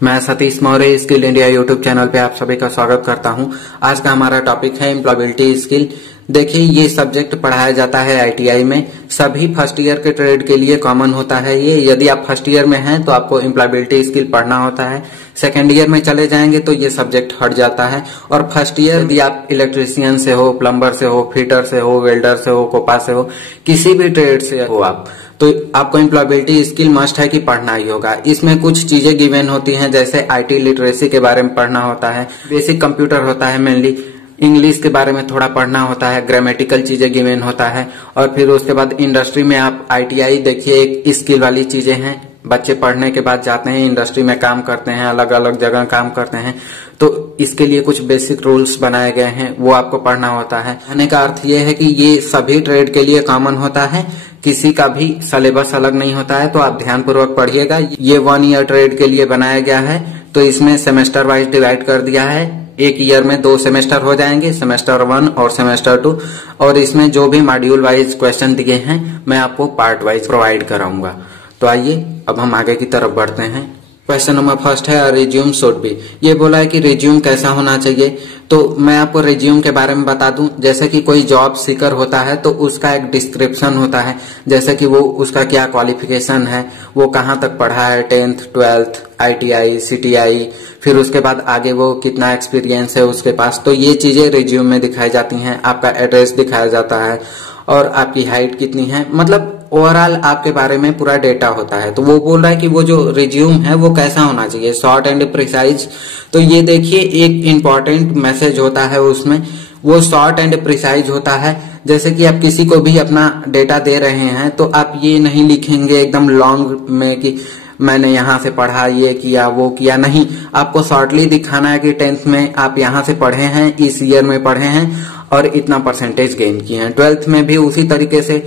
मैं Satish Maurya skill India YouTube channel पे आप सभी का स्वागत करता हूं। आज का हमारा टॉपिक है एम्प्लॉयबिलिटी स्किल। देखिए, ये सब्जेक्ट पढ़ाया जाता है आईटीआई में। सभी फर्स्ट ईयर के ट्रेड के लिए कॉमन होता है ये। यदि आप फर्स्ट ईयर में हैं तो आपको एम्प्लॉयबिलिटी स्किल पढ़ना होता है। सेकेंड ईयर में चले जाएंगे तो ये सब्जेक्ट हट जाता है। और फर्स्ट ईयर यदि आप इलेक्ट्रीशियन से हो, प्लम्बर से हो, फिटर से हो, वेल्डर से हो, कोपा से हो, किसी भी ट्रेड से हो आप, तो आपको एम्प्लॉयबिलिटी स्किल मस्ट है कि पढ़ना ही होगा। इसमें कुछ चीजें गिवन होती हैं, जैसे आईटी लिटरेसी के बारे में पढ़ना होता है, बेसिक कंप्यूटर होता है, मेनली इंग्लिश के बारे में थोड़ा पढ़ना होता है, ग्रामेटिकल चीजें गिवन होता है। और फिर उसके बाद इंडस्ट्री में आप आईटीआई देखिए, एक स्किल वाली चीजें हैं। बच्चे पढ़ने के बाद जाते हैं इंडस्ट्री में, काम करते हैं, अलग अलग जगह काम करते हैं, तो इसके लिए कुछ बेसिक रूल्स बनाए गए हैं, वो आपको पढ़ना होता है। कहने का अर्थ ये है कि ये सभी ट्रेड के लिए कॉमन होता है, किसी का भी सिलेबस अलग नहीं होता है। तो आप ध्यानपूर्वक पढ़िएगा। ये 1 ईयर ट्रेड के लिए बनाया गया है, तो इसमें सेमेस्टर वाइज डिवाइड कर दिया है। एक ईयर में 2 सेमेस्टर हो जाएंगे, सेमेस्टर 1 और सेमेस्टर 2। और इसमें जो भी मॉड्यूल वाइज क्वेश्चन दिए हैं मैं आपको पार्ट वाइज प्रोवाइड कराऊंगा। तो आइए अब हम आगे की तरफ बढ़ते हैं। क्वेश्चन नंबर फर्स्ट है, रिज्यूम शुड बी। ये बोला है कि रिज्यूम कैसा होना चाहिए। तो मैं आपको रिज्यूम के बारे में बता दूं। जैसे कि कोई जॉब सीकर होता है तो उसका एक डिस्क्रिप्शन होता है, जैसे कि वो उसका क्या क्वालिफिकेशन है, वो कहाँ तक पढ़ा है, 10th 12th, आईटीआई, सीटीआई, फिर उसके बाद आगे वो कितना एक्सपीरियंस है उसके पास। तो ये चीजें रिज्यूम में दिखाई जाती हैं। आपका एड्रेस दिखाया जाता है और आपकी हाइट कितनी है, मतलब ओवरऑल आपके बारे में पूरा डेटा होता है। तो वो बोल रहा है कि वो जो रिज्यूम है वो कैसा होना चाहिए, शॉर्ट एंड प्रिसाइज। तो ये देखिए, एक इम्पॉर्टेंट मैसेज होता है उसमें, वो शॉर्ट एंड प्रिसाइज होता है। जैसे कि आप किसी को भी अपना डेटा दे रहे हैं तो आप ये नहीं लिखेंगे एकदम लॉन्ग में कि मैंने यहाँ से पढ़ा, ये किया, वो किया। नहीं, आपको शॉर्टली दिखाना है कि 10th में आप यहाँ से पढ़े हैं, इस ईयर में पढ़े हैं और इतना परसेंटेज गेन किए हैं। 12th में भी उसी तरीके से।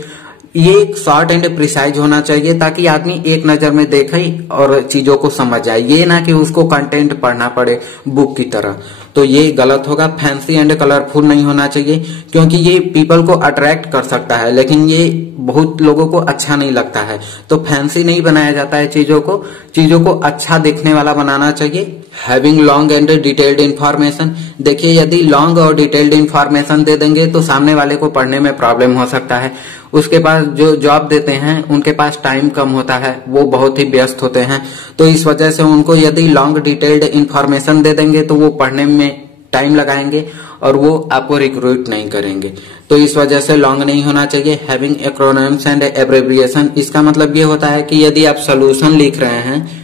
ये शॉर्ट एंड प्रिसाइज होना चाहिए ताकि आदमी एक नजर में देखे और चीजों को समझ जाए। ये ना कि उसको कंटेंट पढ़ना पड़े बुक की तरह, तो ये गलत होगा। फैंसी एंड कलरफुल नहीं होना चाहिए, क्योंकि ये पीपल को अट्रैक्ट कर सकता है, लेकिन ये बहुत लोगों को अच्छा नहीं लगता है। तो फैंसी नहीं बनाया जाता है चीजों को अच्छा दिखने वाला बनाना चाहिए। Having long and detailed information. देखिए, यदि लॉन्ग और डिटेल्ड इन्फॉर्मेशन दे देंगे तो सामने वाले को पढ़ने में प्रॉब्लम हो सकता है। उसके पास जो जॉब देते हैं उनके पास टाइम कम होता है, वो बहुत ही व्यस्त होते हैं। तो इस वजह से उनको यदि लॉन्ग डिटेल्ड इन्फॉर्मेशन दे देंगे तो वो पढ़ने में टाइम लगाएंगे और वो आपको रिक्रूट नहीं करेंगे। तो इस वजह से लॉन्ग नहीं होना चाहिए। Having acronyms and एब्रेविएशन। इसका मतलब ये होता है कि यदि आप सोल्यूशन लिख रहे हैं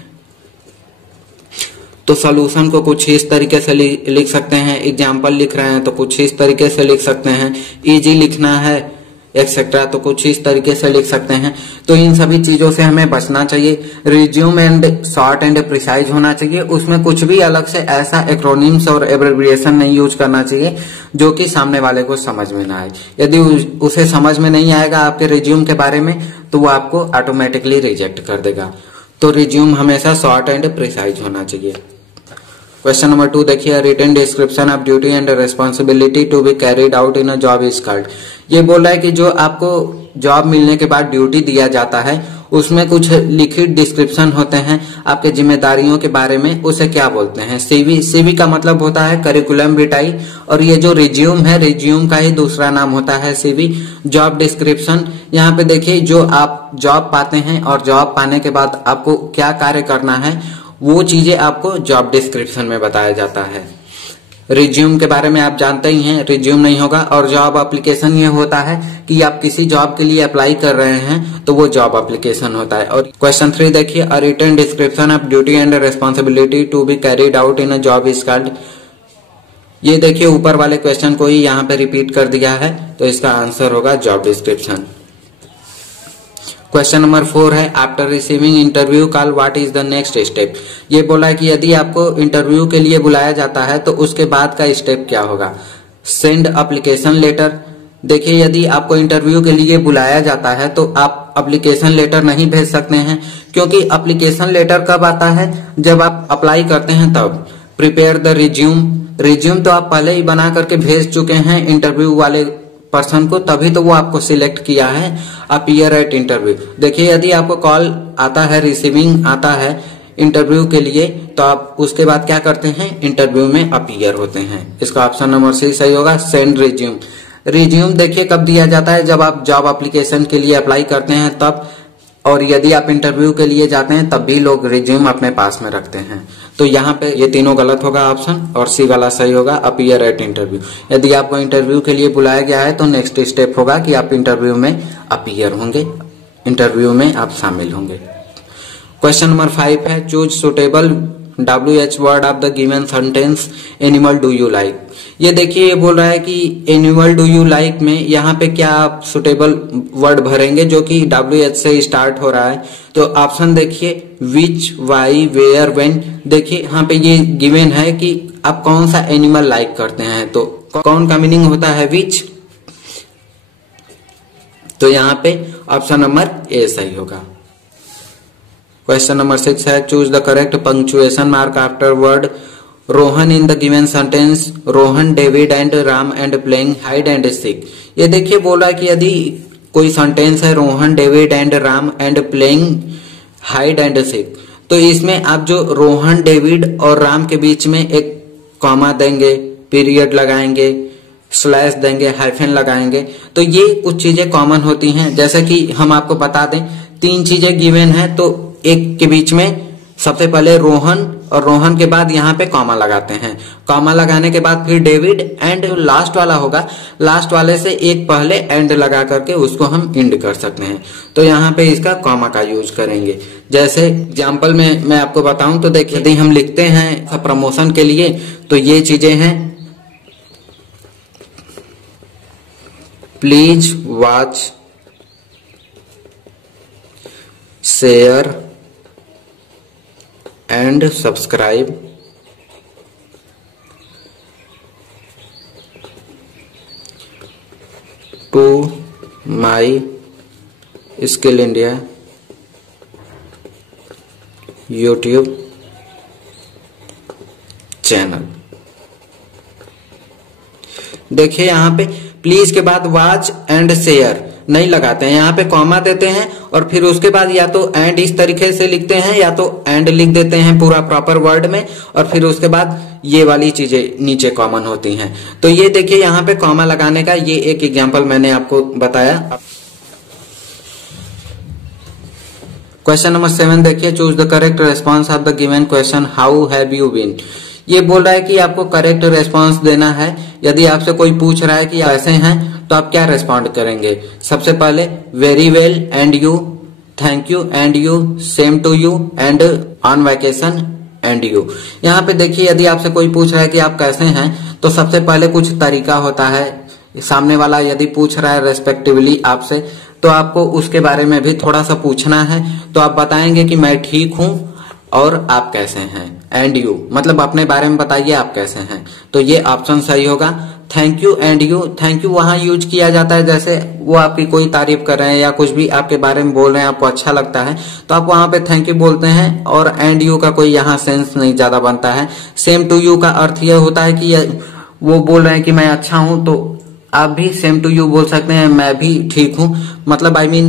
तो सोल्यूशन को कुछ इस तरीके से लिख सकते हैं, एग्जाम्पल लिख रहे हैं तो कुछ इस तरीके से लिख सकते हैं, इजी लिखना है एक्सेट्रा तो कुछ इस तरीके से लिख सकते हैं। तो इन सभी चीजों से हमें बचना चाहिए। Resume and short and precise होना चाहिए। उसमें कुछ भी अलग से ऐसा एक्रोनिम्स और एब्रेविएशन नहीं यूज करना चाहिए जो कि सामने वाले को समझ में ना आए। यदि उसे समझ में नहीं आएगा आपके रिज्यूम के बारे में तो वो आपको ऑटोमेटिकली रिजेक्ट कर देगा। तो रिज्यूम हमेशा शॉर्ट एंड प्रिसाइज होना चाहिए। क्वेश्चन नंबर 2 देखिए, written description of duty and responsibility to be carried out in a job is called. ये बोल रहा है कि जो आपको जॉब मिलने के बाद ड्यूटी दिया जाता है उसमें कुछ लिखित डिस्क्रिप्शन होते हैं आपके जिम्मेदारियों के बारे में, उसे क्या बोलते हैं, सीवी। सीवी का मतलब होता है करिकुलम विटाई, और ये जो रिज्यूम है, रिज्यूम का ही दूसरा नाम होता है सीवी। जॉब डिस्क्रिप्शन, यहाँ पे देखिए जो आप जॉब पाते हैं और जॉब पाने के बाद आपको क्या कार्य करना है वो चीजें आपको जॉब डिस्क्रिप्शन में बताया जाता है। रिज्यूम के बारे में आप जानते ही हैं, रिज्यूम नहीं होगा। और जॉब एप्लीकेशन ये होता है कि आप किसी जॉब के लिए अप्लाई कर रहे हैं तो वो जॉब एप्लीकेशन होता है। और क्वेश्चन 3 देखिए, a written description of duty and responsibility to be carried out in a job is called. ये देखिए ऊपर वाले क्वेश्चन को ही यहाँ पे रिपीट कर दिया है, तो इसका आंसर होगा जॉब डिस्क्रिप्शन। क्वेश्चन नंबर 4 है, after receiving interview call what is the next step. ये बोला है कि यदि आपको इंटरव्यू के लिए बुलाया जाता है तो उसके बाद का स्टेप क्या होगा। Send application letter. देखिए, यदि आपको इंटरव्यू के लिए बुलाया जाता है तो आप एप्लीकेशन लेटर नहीं भेज सकते हैं, क्योंकि एप्लीकेशन लेटर कब आता है, जब आप अप्लाई करते हैं तब। प्रिपेयर द रिज्यूम तो आप पहले ही बना करके भेज चुके हैं इंटरव्यू वाले पर्सन को, तभी तो वो आपको सिलेक्ट किया है। Appear eight interview. देखिए, यदि आपको कॉल आता है, रिसीविंग आता है इंटरव्यू के लिए, तो आप उसके बाद क्या करते हैं, इंटरव्यू में अपीयर होते हैं। इसका ऑप्शन नंबर सी सही होगा। सेंड रिज्यूम, रिज्यूम देखिए कब दिया जाता है, जब आप जॉब एप्लीकेशन के लिए अप्लाई करते हैं तब, और यदि आप इंटरव्यू के लिए जाते हैं तब भी लोग रिज्यूम अपने पास में रखते हैं। तो यहाँ पे ये तीनों गलत होगा ऑप्शन, और सी वाला सही होगा, अपीयर एट इंटरव्यू। यदि आपको इंटरव्यू के लिए बुलाया गया है तो नेक्स्ट स्टेप होगा कि आप इंटरव्यू में अपीयर होंगे, इंटरव्यू में आप शामिल होंगे। क्वेश्चन नंबर 5 है, choose suitable WH word of the given sentence, animal do you like. ये देखिए ये बोल रहा है कि एनिमल डू यू लाइक में यहाँ पे क्या आप सुटेबल वर्ड भरेंगे जो कि WH से स्टार्ट हो रहा है। तो ऑप्शन देखिए, विच, वाई, वेयर, व्हेन। देखिए यहाँ पे ये गिवन है कि आप कौन सा एनिमल लाइक करते हैं, तो कौन का मीनिंग होता है, विच। तो यहाँ पे ऑप्शन नंबर ए सही होगा। क्वेश्चन नंबर 6 है, choose the correct punctuation mark after word Rohan in the given sentence, Rohan, David and Ram and playing hide and seek. ये देखिए बोला है कि यदि कोई सेंटेंस है Rohan, David and Ram and playing hide and seek, तो इसमें आप जो रोहन, डेविड और राम के बीच में एक कॉमा देंगे, पीरियड लगाएंगे, स्लैश देंगे, हाइफन लगाएंगे, तो ये कुछ चीजें कॉमन होती हैं। जैसे कि हम आपको बता दें, 3 चीजें गिवन है, तो एक के बीच में सबसे पहले रोहन, और रोहन के बाद यहाँ पे कॉमा लगाते हैं, कॉमा लगाने के बाद फिर डेविड, एंड लास्ट वाला होगा, लास्ट वाले से एक पहले एंड लगा करके उसको हम इंड कर सकते हैं। तो यहाँ पे इसका कॉमा का यूज करेंगे। जैसे एग्जाम्पल में मैं आपको बताऊं तो देखिए, यदि हम लिखते हैं प्रमोशन के लिए तो ये चीजें हैं, please watch, share and subscribe to my skill India YouTube channel. देखिए यहाँ पे प्लीज के बाद वॉच एंड शेयर नहीं लगाते हैं, यहाँ पे कॉमा देते हैं और फिर उसके बाद या तो एंड इस तरीके से लिखते हैं या तो एंड लिख देते हैं पूरा प्रॉपर वर्ड में, और फिर उसके बाद ये वाली चीजें नीचे कॉमन होती हैं। तो ये देखिए यहाँ पे कॉमा लगाने का ये एक एग्जांपल मैंने आपको बताया। क्वेश्चन नंबर 7 देखिए, choose the correct response of the given question, how have you been. ये बोल रहा है कि आपको करेक्ट रेस्पॉन्स देना है। यदि आपसे कोई पूछ रहा है कि ऐसे हैं तो आप क्या रेस्पॉन्ड करेंगे। सबसे पहले very well and you, thank you and you, same to you and on vacation and you. यहाँ पे देखिए यदि आपसे कोई पूछ रहा है कि आप कैसे हैं तो सबसे पहले कुछ तरीका होता है, सामने वाला यदि पूछ रहा है रेस्पेक्टिवली आपसे तो आपको उसके बारे में भी थोड़ा सा पूछना है। तो आप बताएंगे कि मैं ठीक हूं और आप कैसे हैं, एंड यू मतलब अपने बारे में बताइए आप कैसे हैं। तो ये ऑप्शन सही होगा। Thank you and you, thank you वहां यूज किया जाता है जैसे वो आपकी कोई तारीफ कर रहे हैं या कुछ भी आपके बारे में बोल रहे हैं, आपको अच्छा लगता है तो आप वहां पे थैंक यू बोलते हैं, और एंड यू का कोई यहाँ सेंस नहीं ज्यादा बनता है। सेम टू यू का अर्थ यह होता है कि वो बोल रहे हैं कि मैं अच्छा हूं तो आप भी सेम टू यू बोल सकते हैं, मैं भी ठीक हूं, मतलब आई मीन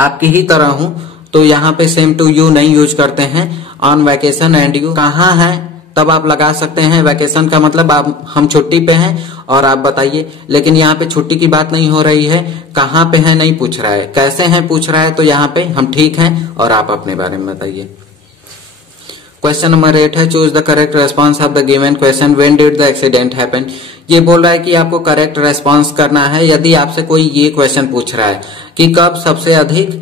आपकी ही तरह हूं। तो यहाँ पे सेम टू यू नहीं यूज करते हैं। ऑन वैकेशन एंड यू कहाँ है तब आप लगा सकते हैं, वैकेशन का मतलब आप हम छुट्टी पे हैं और आप बताइए, लेकिन यहाँ पे छुट्टी की बात नहीं हो रही है, कहाँ पे है नहीं पूछ रहा है, कैसे हैं पूछ रहा है। तो यहाँ पे हम ठीक हैं और आप अपने बारे में बताइए। क्वेश्चन नंबर 8 है, choose the correct response of the given question, when did the accident happen. ये बोल रहा है कि आपको करेक्ट रेस्पॉन्स करना है यदि आपसे कोई ये क्वेश्चन पूछ रहा है कि कब सबसे अधिक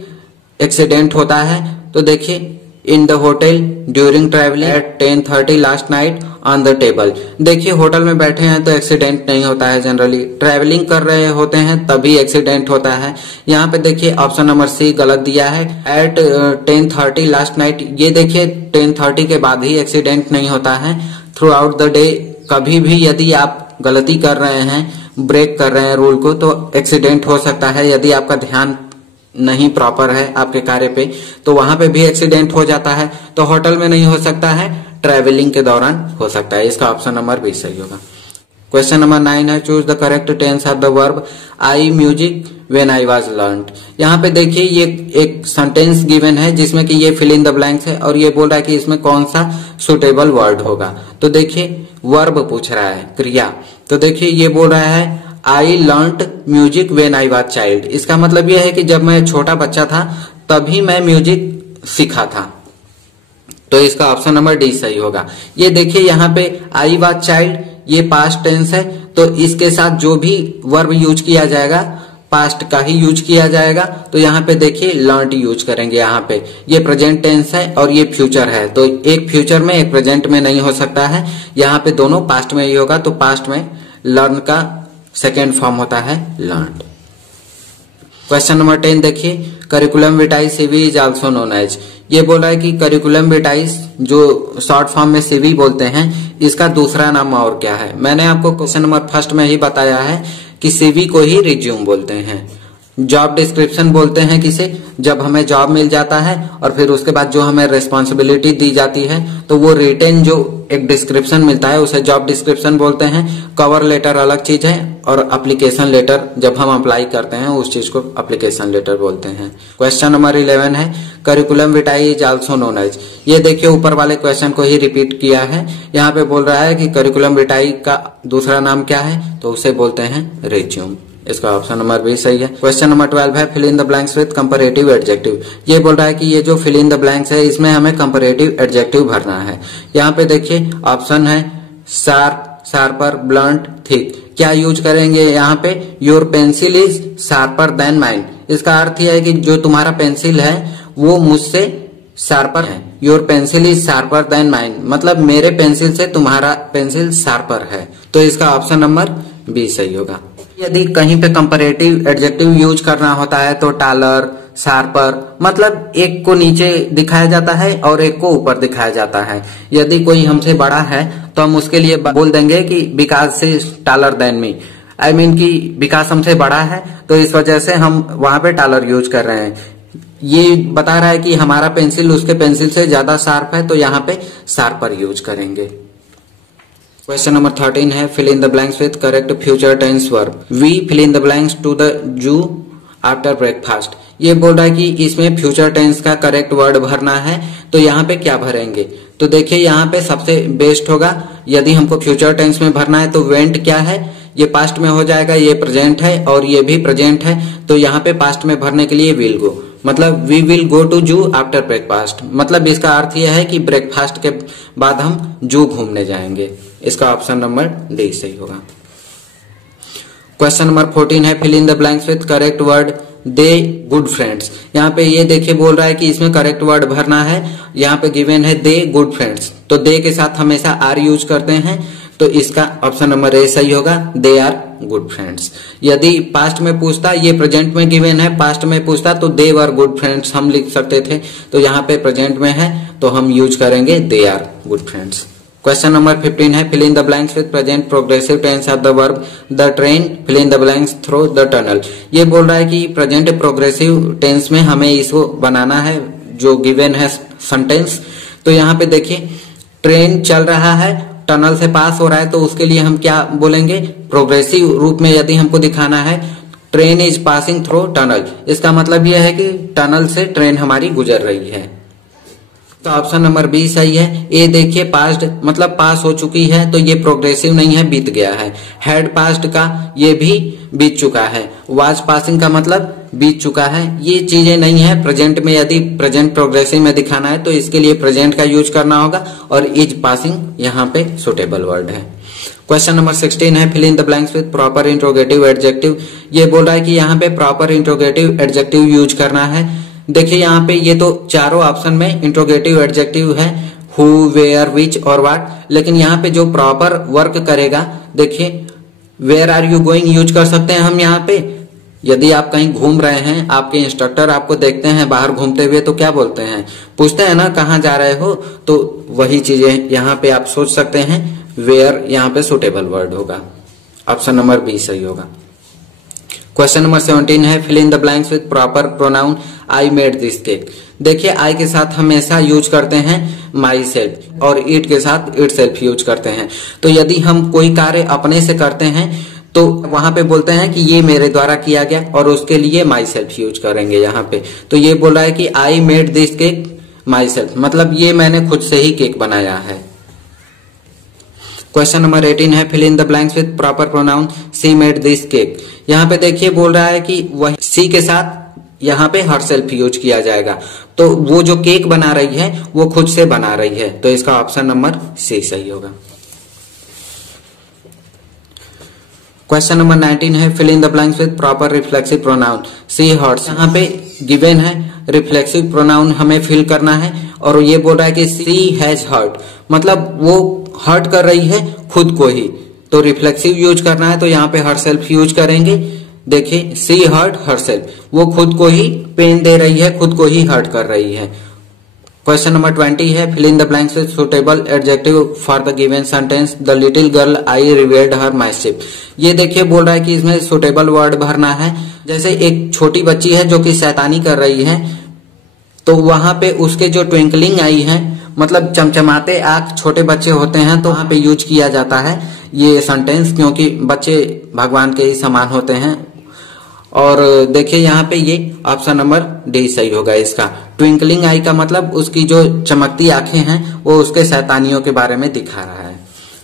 एक्सीडेंट होता है। तो देखिए, in the hotel, during travelling, at 10:30 last night, on the table. देखिए होटल में बैठे हैं तो एक्सीडेंट नहीं होता है जनरली, ट्रेवलिंग कर रहे होते हैं तभी एक्सीडेंट होता है। यहाँ पे देखिए ऑप्शन नंबर सी गलत दिया है, एट 10:30 लास्ट नाइट। ये देखिए 10:30 के बाद ही एक्सीडेंट नहीं होता है। थ्रू आउट द डे कभी भी यदि आप गलती कर रहे हैं, ब्रेक कर रहे हैं रूल को, तो एक्सीडेंट हो सकता है। यदि आपका ध्यान नहीं प्रॉपर है आपके कार्य पे तो वहां पे भी एक्सीडेंट हो जाता है। तो होटल में नहीं हो सकता है, ट्रैवलिंग के दौरान हो सकता है। इसका ऑप्शन नंबर 20 सही होगा। क्वेश्चन नंबर 9 है, choose the correct tense of the verb I music when I was learned. यहाँ पे देखिए ये एक सेंटेंस गिवन है जिसमें कि ये फिल इन द ब्लैंक्स है और ये बोल रहा है कि इसमें कौन सा सुटेबल वर्ड होगा। तो देखिए वर्ब पूछ रहा है, क्रिया। तो देखिए ये बोल रहा है I learned music when I was child. इसका मतलब ये है कि जब मैं छोटा बच्चा था तभी मैं म्यूजिक सीखा था। तो इसका ऑप्शन नंबर डी सही होगा। ये देखिए यहाँ पे आई वाज चाइल्ड, ये पास्ट टेंस है, तो इसके साथ जो भी वर्ब यूज किया जाएगा पास्ट का ही यूज किया जाएगा। तो यहाँ पे देखिए लर्नड यूज करेंगे। यहाँ पे ये प्रेजेंट टेंस है और ये फ्यूचर है, तो एक फ्यूचर में एक प्रेजेंट में नहीं हो सकता है, यहाँ पे दोनों पास्ट में ही होगा। तो पास्ट में लर्न का सेकेंड फॉर्म होता है लर्नड। क्वेश्चन नंबर 10 देखिए, curriculum vitae CV is also known as. ये बोल रहा है कि करिकुलम विटाई जो शॉर्ट फॉर्म में सीवी बोलते हैं, इसका दूसरा नाम और क्या है। मैंने आपको क्वेश्चन नंबर फर्स्ट में ही बताया है कि सीवी को ही रिज्यूम बोलते हैं। जॉब डिस्क्रिप्शन बोलते हैं किसे, जब हमें जॉब मिल जाता है और फिर उसके बाद जो हमें रिस्पॉन्सिबिलिटी दी जाती है तो वो रिटेन जो एक डिस्क्रिप्शन मिलता है उसे जॉब डिस्क्रिप्शन बोलते हैं। कवर लेटर अलग चीज है और एप्लीकेशन लेटर जब हम अप्लाई करते हैं उस चीज को एप्लीकेशन लेटर बोलते हैं। क्वेश्चन नंबर 11 है, curriculum vitae is also known as. ये देखिए ऊपर वाले क्वेश्चन को ही रिपीट किया है। यहाँ पे बोल रहा है कि करिकुलम विटाई का दूसरा नाम क्या है, तो उसे बोलते हैं रिज्यूम। इसका ऑप्शन नंबर बी सही है। क्वेश्चन नंबर 12 है, fill in the blanks with comparative adjective. ये बोल रहा है कि ये जो फिल इन द ब्लैंक्स है इसमें हमें कंपैरेटिव एडजेक्टिव भरना है। यहाँ पे देखिए ऑप्शन है शार्प, शार्पर, ब्लंट, थिक। क्या यूज करेंगे यहाँ पे, your pencil is sharper then mine. इसका अर्थ यह है कि जो तुम्हारा पेंसिल है वो मुझसे शार्पर है। Your pencil is sharper then mine, मतलब मेरे पेंसिल से तुम्हारा पेंसिल शार्पर है। तो इसका ऑप्शन नंबर बी सही होगा। यदि कहीं पे कंपैरेटिव एडजेक्टिव यूज करना होता है तो टालर, शार्पर, मतलब एक को नीचे दिखाया जाता है और एक को ऊपर दिखाया जाता है। यदि कोई हमसे बड़ा है तो हम उसके लिए बोल देंगे कि बिकॉज से taller than me, I mean कि बिकॉज हमसे बड़ा है तो इस वजह से हम वहां पे टालर यूज कर रहे हैं। ये बता रहा है कि हमारा पेंसिल उसके पेंसिल से ज्यादा शार्प है, तो यहाँ पे शार्पर यूज करेंगे। क्वेश्चन नंबर 13 है, fill in the blanks with correct future tense verb. We fill in the blanks to the zoo after breakfast. ये बोल रहा है कि इसमें फ्यूचर टेंस का करेक्ट वर्ड भरना है, तो यहाँ पे क्या भरेंगे। तो देखिए यहाँ पे सबसे बेस्ट होगा, यदि हमको फ्यूचर टेंस में भरना है तो वेंट क्या है, ये पास्ट में हो जाएगा, ये प्रेजेंट है और ये भी प्रेजेंट है, तो यहाँ पे पास्ट में भरने के लिए विल गो, मतलब वी विल गो टू जू आफ्टर ब्रेकफास्ट। मतलब इसका अर्थ यह है कि ब्रेकफास्ट के बाद हम जू घूमने जाएंगे। इसका ऑप्शन नंबर डी सही होगा। क्वेश्चन नंबर 14 है, fill in the blanks with correct word they good friends. यहाँ पे ये देखिए बोल रहा है कि इसमें करेक्ट वर्ड भरना है। यहाँ पे गिवन है दे गुड फ्रेंड्स, तो दे के साथ हमेशा आर यूज करते हैं, तो इसका ऑप्शन नंबर ए सही होगा, दे आर गुड फ्रेंड्स। यदि पास्ट में पूछता, ये प्रेजेंट में गिवन है, पास्ट में पूछता तो दे वर गुड फ्रेंड्स हम लिख सकते थे, तो यहाँ पे प्रेजेंट में है तो हम यूज करेंगे they are good friends. Question number 15 है, fill in the blanks with present progressive tense of the verb the train fill in the blanks through the tunnel. ये बोल रहा है कि प्रेजेंट प्रोग्रेसिव टेंस में हमें इसको बनाना है जो गिवन है सेंटेंस। तो यहाँ पे देखिए ट्रेन चल रहा है, टनल से पास हो रहा है, तो उसके लिए हम क्या बोलेंगे, प्रोग्रेसिव रूप में यदि हमको दिखाना है train is passing through tunnel, इसका मतलब यह है कि टनल से ट्रेन हमारी गुजर रही है। तो ऑप्शन नंबर बी सही है। ए देखिए पास्ट मतलब पास हो चुकी है, तो ये प्रोग्रेसिव नहीं है, बीत गया है। हैड पास्ट का ये भी बीत चुका है। वाज पासिंग का मतलब बीत चुका है, ये चीजें नहीं है। प्रेजेंट में यदि प्रेजेंट प्रोग्रेसिव में दिखाना है तो इसके लिए प्रेजेंट का यूज करना होगा और इज पासिंग यहाँ पे सुटेबल वर्ड है। क्वेश्चन नंबर 16 है, fill in the blanks with proper interrogative adjective. ये बोल रहा है कि यहाँ पे प्रॉपर इंट्रोगेटिव एडजेक्टिव यूज करना है। देखिए यहाँ पे ये तो चारों ऑप्शन में इंट्रोगेटिव एडजेक्टिव है, हु, वेयर, विच और व्हाट, लेकिन यहाँ पे जो प्रॉपर वर्क करेगा, देखिए where are you going use कर सकते हैं हम यहाँ पे। यदि आप कहीं घूम रहे हैं, आपके इंस्ट्रक्टर आपको देखते हैं बाहर घूमते हुए, तो क्या बोलते हैं, पूछते हैं ना कहाँ जा रहे हो, तो वही चीजें यहाँ पे आप सोच सकते हैं, वेयर यहाँ पे सुटेबल वर्ड होगा। ऑप्शन नंबर बी सही होगा। क्वेश्चन नंबर 17 है, fill in the blanks with proper pronoun I made this cake. देखिए आई के साथ हमेशा यूज करते हैं माई सेल्फ और इट के साथ इट सेल्फ यूज करते हैं। तो यदि हम कोई कार्य अपने से करते हैं तो वहां पे बोलते हैं कि ये मेरे द्वारा किया गया, और उसके लिए माई सेल्फ यूज करेंगे यहाँ पे। तो ये बोल रहा है कि आई made this cake my self, मतलब ये मैंने खुद से ही केक बनाया है। क्वेश्चन नंबर 18 है fill in the blanks with proper pronoun she made this cake. यहाँ पे देखिए बोल रहा है कि वह सी के साथ यहाँ पे हरसेल्फ यूज किया जाएगा, तो वो जो केक बना रही है वो खुद से बना रही है, तो इसका ऑप्शन नंबर सी सही होगा। क्वेश्चन नंबर 19 है fill in the blanks with proper reflexive pronoun she hurts. यहाँ पे गिवन है रिफ्लेक्सिव प्रोनाउन हमें फिल करना है, और ये बोल रहा है कि सी हैज हर्ट, मतलब वो हर्ट कर रही है खुद को ही, तो रिफ्लेक्सिव यूज करना है, तो यहाँ पे हरसेल्फ यूज करेंगे। देखिए सी हर्ट हरसेल्फ, वो खुद को ही पेन दे रही है, खुद को ही हर्ट कर रही है। क्वेश्चन नंबर 20 है fill in the blanks with suitable adjective for the given sentence the little girl I revered her mistake. ये देखिए बोल रहा है कि इसमें सुटेबल वर्ड भरना है। जैसे एक छोटी बच्ची है जो कि शैतानी कर रही है, तो वहां पे उसके जो ट्विंकलिंग आई है, मतलब चमचमाते आंख छोटे बच्चे होते हैं, तो वहां पे यूज किया जाता है ये सेंटेंस, क्योंकि बच्चे भगवान के ही समान होते हैं। और देखिए यहाँ पे ये ऑप्शन नंबर डी सही होगा इसका। ट्विंकलिंग आई का मतलब उसकी जो चमकती आंखें हैं वो उसके शैतानियों के बारे में दिखा रहा है।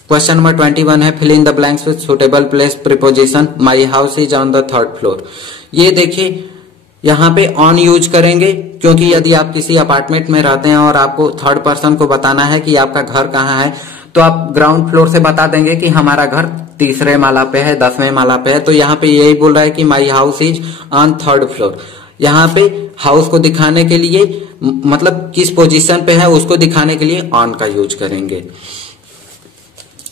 क्वेश्चन नंबर 21 है fill in the blanks with suitable place preposition my house is on the 3rd floor. ये देखिए यहाँ पे ऑन यूज करेंगे, क्योंकि यदि आप किसी अपार्टमेंट में रहते हैं और आपको 3rd पर्सन को बताना है कि आपका घर कहाँ है, तो आप ग्राउंड फ्लोर से बता देंगे कि हमारा घर 3रे माला पे है, 10वें माला पे है। तो यहाँ पे यही बोल रहा है कि माई house is on 3rd floor. यहाँ पे हाउस को दिखाने के लिए, मतलब किस पोजीशन पे है उसको दिखाने के लिए ऑन का यूज करेंगे।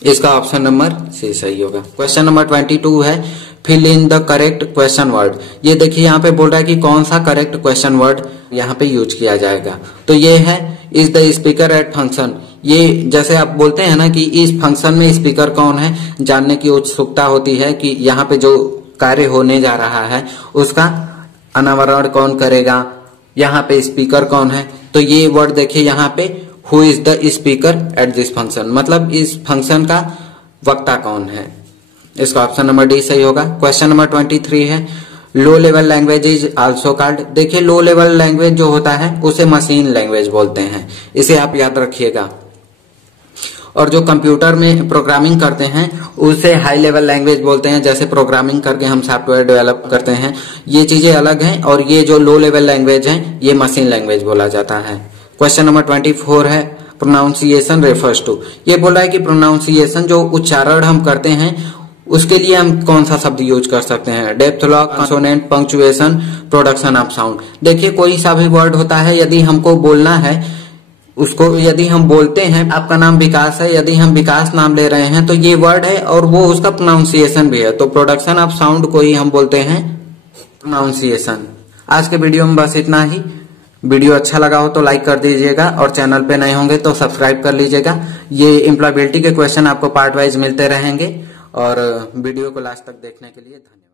इसका ऑप्शन नंबर सी सही होगा। क्वेश्चन नंबर 22 है fill in the correct question word. ये देखिए यहाँ पे बोल रहा है कि कौन सा करेक्ट क्वेश्चन वर्ड यहाँ पे यूज किया जाएगा। तो ये है is the speaker at function. ये जैसे आप बोलते हैं ना कि इस फंक्शन में स्पीकर कौन है, जानने की उत्सुकता होती है कि यहाँ पे जो कार्य होने जा रहा है उसका अनावरण कौन करेगा, यहाँ पे स्पीकर कौन है। तो ये वर्ड देखिए यहाँ पे who is the speaker at this function, मतलब इस फंक्शन का वक्ता कौन है। इसका ऑप्शन नंबर डी सही होगा। क्वेश्चन नंबर 23 है low level language is also called. देखिए लो लेवल लैंग्वेज जो होता है उसे मशीन लैंग्वेज बोलते हैं, इसे आप याद रखिएगा। और जो कंप्यूटर में प्रोग्रामिंग करते हैं उसे हाई लेवल लैंग्वेज बोलते हैं, जैसे प्रोग्रामिंग करके हम सॉफ्टवेयर डेवलप करते हैं, ये चीजें अलग हैं। और ये जो लो लेवल लैंग्वेज है ये मशीन लैंग्वेज बोला जाता है। क्वेश्चन नंबर 24 है प्रोनाउंसिएशन रेफर्स टू। ये बोल रहा है कि प्रोनाउंसिएशन जो उच्चारण हम करते हैं उसके लिए हम कौन सा शब्द यूज कर सकते हैं। Depth lock, consonant, punctuation, production of sound. देखिए कोई सा भी वर्ड होता है, यदि हमको बोलना है उसको, यदि हम बोलते हैं आपका नाम विकास है, यदि हम विकास नाम ले रहे हैं तो ये वर्ड है और वो उसका प्रोनाउंसिएशन भी है, तो प्रोडक्शन ऑफ साउंड को ही हम बोलते हैं प्रोनाउंसिएशन। आज के वीडियो में बस इतना ही। वीडियो अच्छा लगा हो तो लाइक कर दीजिएगा, और चैनल पे नए होंगे तो सब्सक्राइब कर लीजिएगा। ये एम्प्लॉयबिलिटी के क्वेश्चन आपको पार्ट वाइज मिलते रहेंगे, और वीडियो को लास्ट तक देखने के लिए धन्यवाद।